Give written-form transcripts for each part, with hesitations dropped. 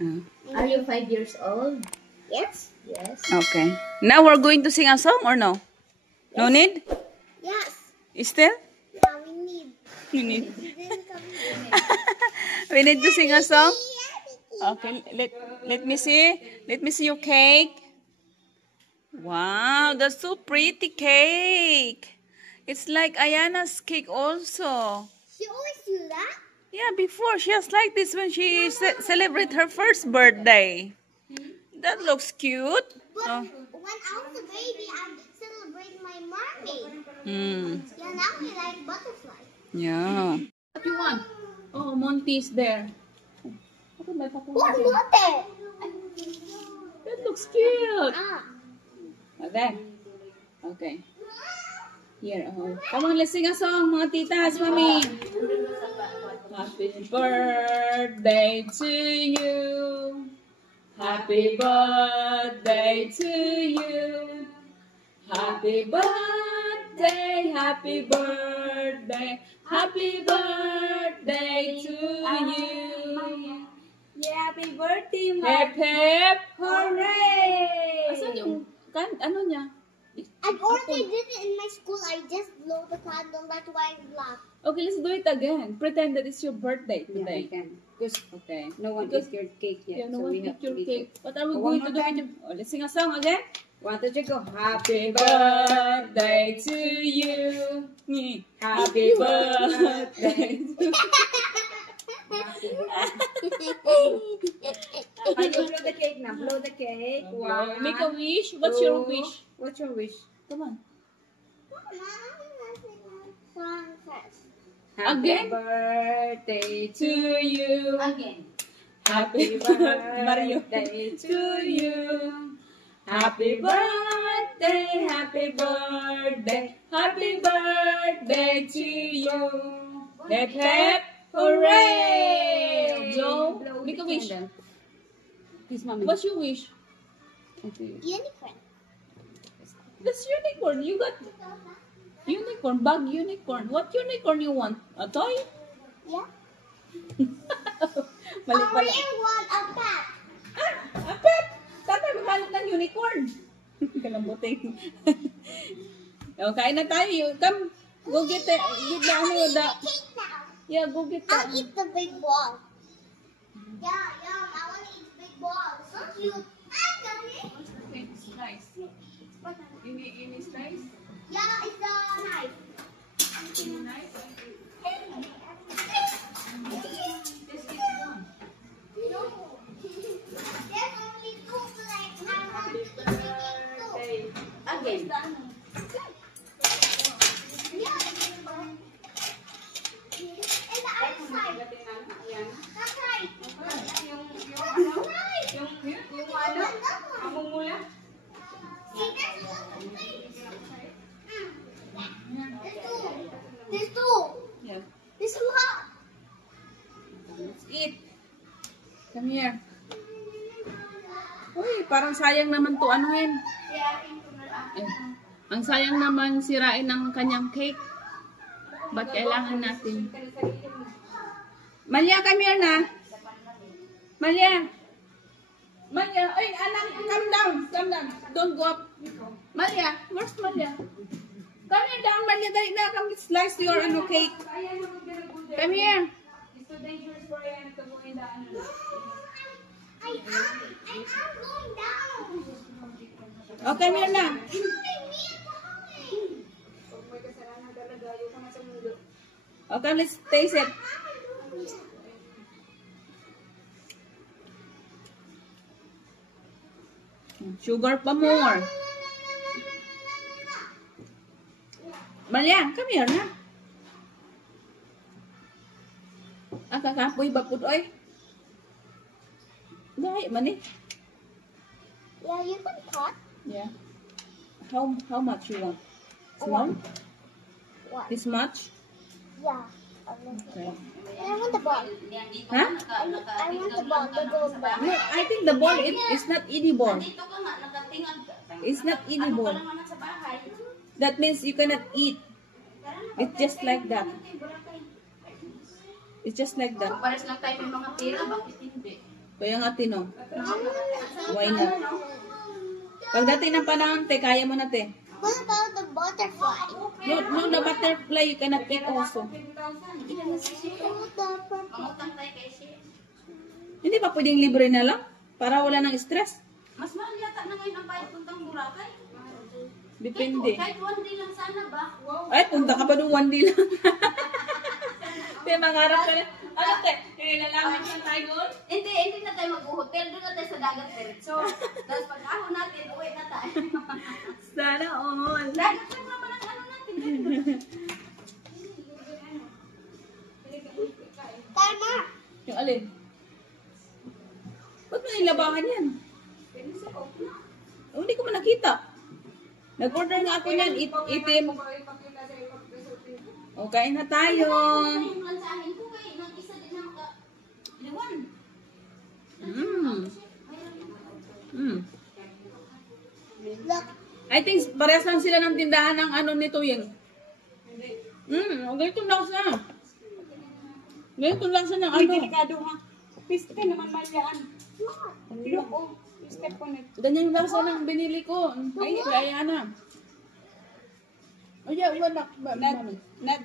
Are you 5 years old? Yes. Yes. Okay. Now we're going to sing a song or no? No need? Yes. Still? Yeah, we need. You need. We didn't come here. We need to sing a song? Okay, let me see. Let me see your cake. Wow, that's so pretty cake. It's like Ayana's cake also. She always do that. Yeah, before she was like this when she celebrated her first birthday. That looks cute. But Oh. when I was a baby, I celebrated my mermaid. Hmm. Yeah, now we like butterfly. Yeah. What you want? Oh, Monty's there. What water? That looks cute. Ah. Okay. Okay. Here, oh. Come on, let's sing a song, mga titas, mami. Happy birthday to you. Happy birthday to you. Happy birthday, happy birthday, happy birthday to you. Yeah, happy birthday, Hip hip Hooray! Asan yung ano niya? I already did it in my school. I just blow the candle. That's why I laugh. Okay, let's do it again. Pretend that it's your birthday today. Yeah, because Okay. no one eats your cake yet. Yeah, no so one we have eat your to cake. What are we Oh, going one to do more with you? Oh, let's sing a song again. 1, 2, 3, go. Happy birthday to you. Happy birthday to you. You blow the cake now. Blow the cake. One, Make a wish. What's your 2. wish? What's your wish? Come on. Happy Again? birthday to you. Again. Happy birthday to you. Happy birthday, happy birthday, happy birthday to you. Hip hip, hooray! Joe, Blow make the a wish. candle. Please, mommy. What's your wish? Okay. Unicorn. That's unicorn. You got unicorn, bag unicorn. What unicorn you want? A toy? Yeah. Mali I pala. really want a pet. Ah, a pet! Tatay, maghanap ng unicorn. Kalambuting. O, kain na tayo. Come, go get the, get the, ano, the, Cake now. yeah, go get the. I'll eat the big ball. Yeah, yeah, I want to eat big ball. So cute. Ah, come here. It's nice. Ini slice? Yeah, it's the knife. Ini nice? This is one. No. There's only two, like, I want to eat the cake too. Again. Yeah. And the other side. That's right. That's right. Yung ano? Amo mo yan? See, there's another place. There's two. There's two. Yeah. There's a lot. Let's eat. Come here. Uy, parang sayang naman to anuhin. Eh, ang sayang naman sirain ang kanyang cake. Ba't kailangan natin? Malia, come here na. Malia. Malia, ay anak, come down. Come down. Don't go up. Malia, where's Malia? Come here down, Malia. Dali na, come slice your ano cake. Come here. It's too dangerous for you to go in the ano. I am going down. Oh, come here na. Pag may kasalanan talaga, yung ka sa mundo. Okay, let's taste it. Sugar pa more. Malia, come here na. Ang kakapoy bapod oy. Dahil man eh. Yeah, you can cut. Yeah. How much you want? Small? What? This much? Yeah. Okay. I want the ball. Huh? I want the ball, the gold ball. No, I think the ball is not edible. Dito ka nga, nakatingad ka. It's not edible. Ano naman sa bahay? That means you cannot eat. It's just like that. It's just like that. Pares lang tayo may mga pera, bakit hindi? Kaya nga tino. Why not? Pagdating ng panahon, te, kaya mo na, te. What about the butterfly? No, the butterfly you cannot eat also. Pangutang tayo kay siya. Hindi pa pwedeng libre na lang? Para wala ng stress? Mas mahal yata na ngayon ang bayad puntang Boracay. Depende. Kahit 1 day lang sana ba? Wow. Ay, punta ka pa nung 1 day lang. Te, mangarap ka na. Ano, te? Nalalaman ka tayo doon? Hindi na tayo mag-hotel. Doon na tayo sa dagat diretso. Tapos pag-ahon natin, uwi na tayo. Sana all. Dagat lang naman ang ano natin. Tama. Yung alin? Ba't mo nilabangan yan? Oh, hindi ko man nakita. Nag-order nga ako niyan, itim. O, kain na tayo. Yung lansahin ko kay nang isa din na maka-liwan. Look. I think parehas lang sila ng tindahan ng ano nito yun. Ganito lang siya. Ganito lang siya ng Ay, ano. delikado ha. Piste naman malyaan. Look, oh. Piste po na. Ganyan lang siya ng binili ko. Ay, kaya na. Oh, yeah, wala. Nad.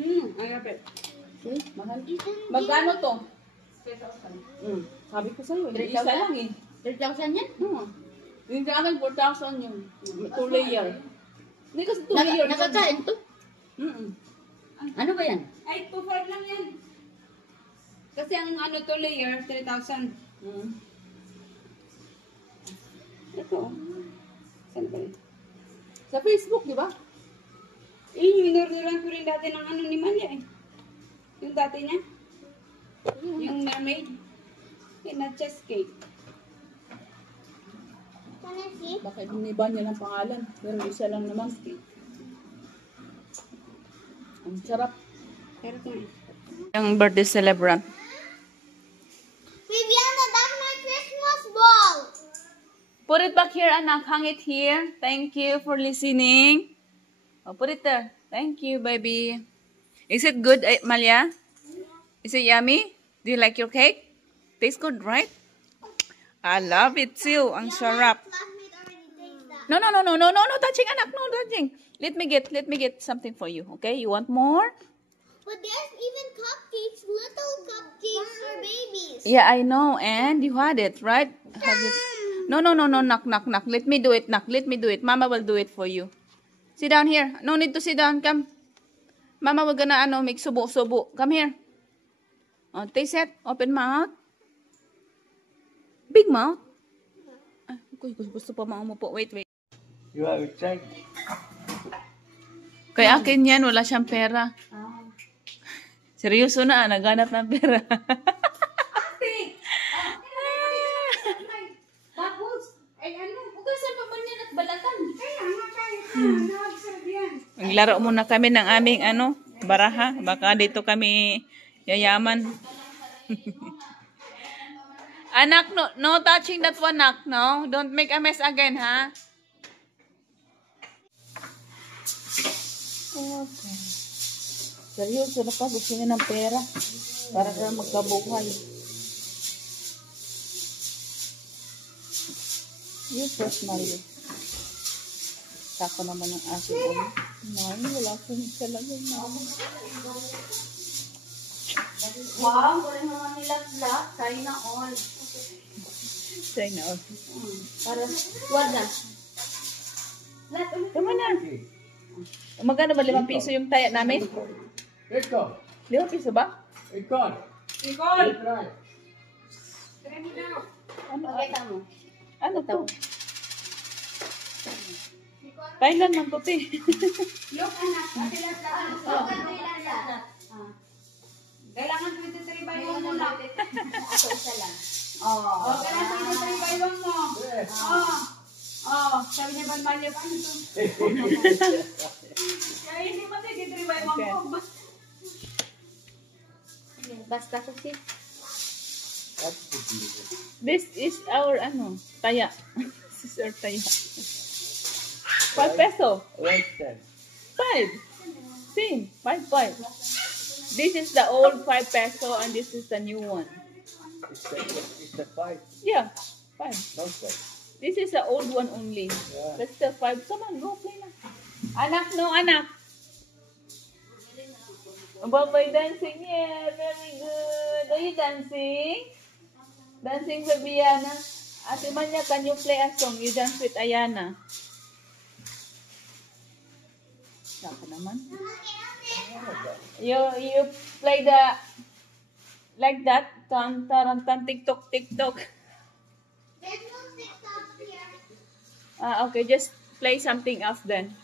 Ang rapid. See? Mahal. Magkano to? Sabi ko sa'yo, isa lang eh. 3,000 yan? Yung daanan, 4,000 yung 2 layer. Hindi kasi 2 layer. Nakakain to? Ano ba yan? Ay, 2,500 lang yan. Kasi ang ano to layer, 3,000. Ito. Saan ba yun? Sa Facebook, di ba? Yung inorderan ko rin dati ng ano ni Manya eh. Yung dati niya. Yung mermaid. Yung na chest cake. Can I see? Bakit iniba niya ng pangalan? Pero isa lang naman. Ang sarap. Pero kung Yung birthday celebrant. Viviana, that's my Christmas ball. Put it back here, anak. Hang it here. Thank you for listening. Oh, put it there. Thank you, baby. Is it good, Malia? Is it yummy? Do you like your cake? Tastes good, right? I love it too. Ang sarap. Classmate already tasted that. No, touching, anak. No, touching. Let me get something for you, okay? You want more? But there's even cupcakes, little cupcakes for babies. Yeah, I know. And you had it, right? Have it. No. Knock. Let me do it, knock. Let me do it. Mama will do it for you. Sit down here. No need to sit down. Come. Mama will gonna make subo. Come here. Oh, taste it. Open mouth. Big mouth. Ah, gusto pa maumupo. Wait. You have a check. Kay akin yan, wala siyang pera. Seryoso na, naghanap ng pera. Tapos, ay ano, huwag saan pa ba niya nagbalatan? Kaya nga tayo nakabisarap yan. Maglaro muna kami ng aming baraha. Baka dito kami yayaman. Anak, no touching that one, anak. No? Don't make a mess again, ha? Okay. Seryoso na pa, gusto niya ng pera para ka magkabuhay. You first, Mario. Saka naman ang aking wala ko talaga na. Wow, wala naman nila lahat. Kain na all. China. Para, wala. Lahat ulit. Tama na. Magkano ba 5 piso yung taya namin? Ikaw. 5 piso ba? Ikaw. Nicole! Try. Try mo daw. Ano? mo. Ano to? Thailand man to, te. Look, anak. Ate lahat. Kailangan 23 by 1 mo lang. Ako isa lang. Oh, kailangan 23 by 1 mo. Sabi niya ba Malia pa ito? Kaya hindi pa 23 by 1 mo. Basta kasi. This is our, taya. This is our taya. 5 peso. What's that? 5. Same. 5. This is the old 5 peso and this is the new one. It's the 5, Yeah, 5. not 5. This is the old one only. Yeah. That's the 5. Come on, go play na. Anak, no, anak. Babay dancing. Yeah, very good. Are you dancing? Dancing with Biana. Ate Manya, can you play a song? You dance with Ayana. Saka naman. You play the like that. Tan taran tan TikTok. There's no TikTok here. Okay, just play something else then.